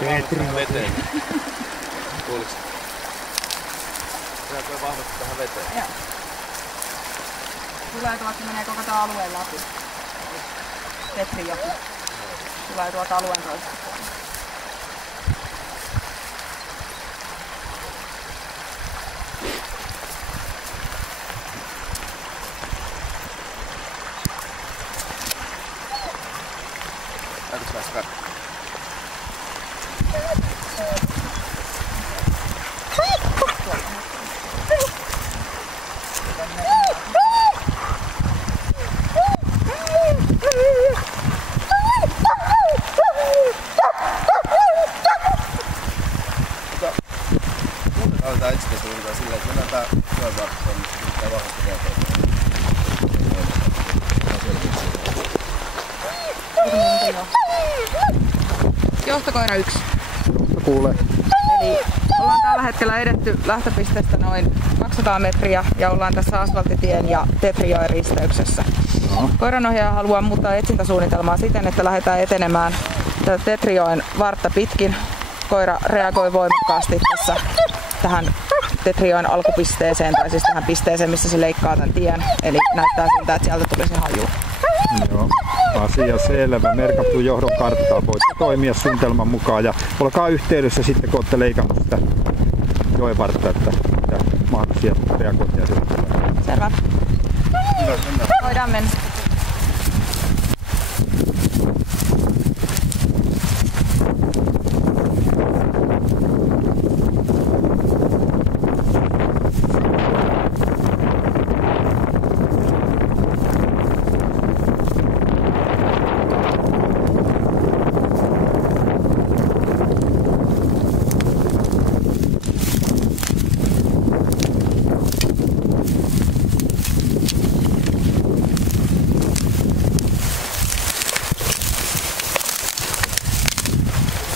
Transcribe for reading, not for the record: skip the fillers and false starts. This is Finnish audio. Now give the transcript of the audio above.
Petri veteen. Kuuliks? Reagoi vahvasti tähän veteen. Joo. Tulee tuolta, menee koko tää alueen läpi. Petrijoki. Tulee tuolta alueen toisesta puolesta. Näytäks päästä karttaan? Aloitetaan itsekästä silleen, että mennään tää joenvarttoon, niin pitää vahvasti reagoida. Johtokoira 1. kuulee. Eli ollaan tällä hetkellä edetty lähtöpisteestä noin 200 metriä ja ollaan tässä asfalttitien ja Tetrijoen risteyksessä. Koiranohjaaja haluaa muuttaa etsintäsuunnitelmaa siten, että lähdetään etenemään tätä Tetrijoen vartta pitkin. Koira reagoi voimakkaasti tässä tähän Tetrijoen alkupisteeseen, tai siis tähän pisteeseen, missä se leikkaa tämän tien. Eli näyttää siltä, että sieltä tulisi haju. Joo, asia selvä. Merkattu johdon karttaa. Voitte toimia suunnitelman mukaan ja olkaa yhteydessä sitten, kun olette leikannut sitä joenvartta, että mahdollisia reagointia. Selvä. Voidaan mennä.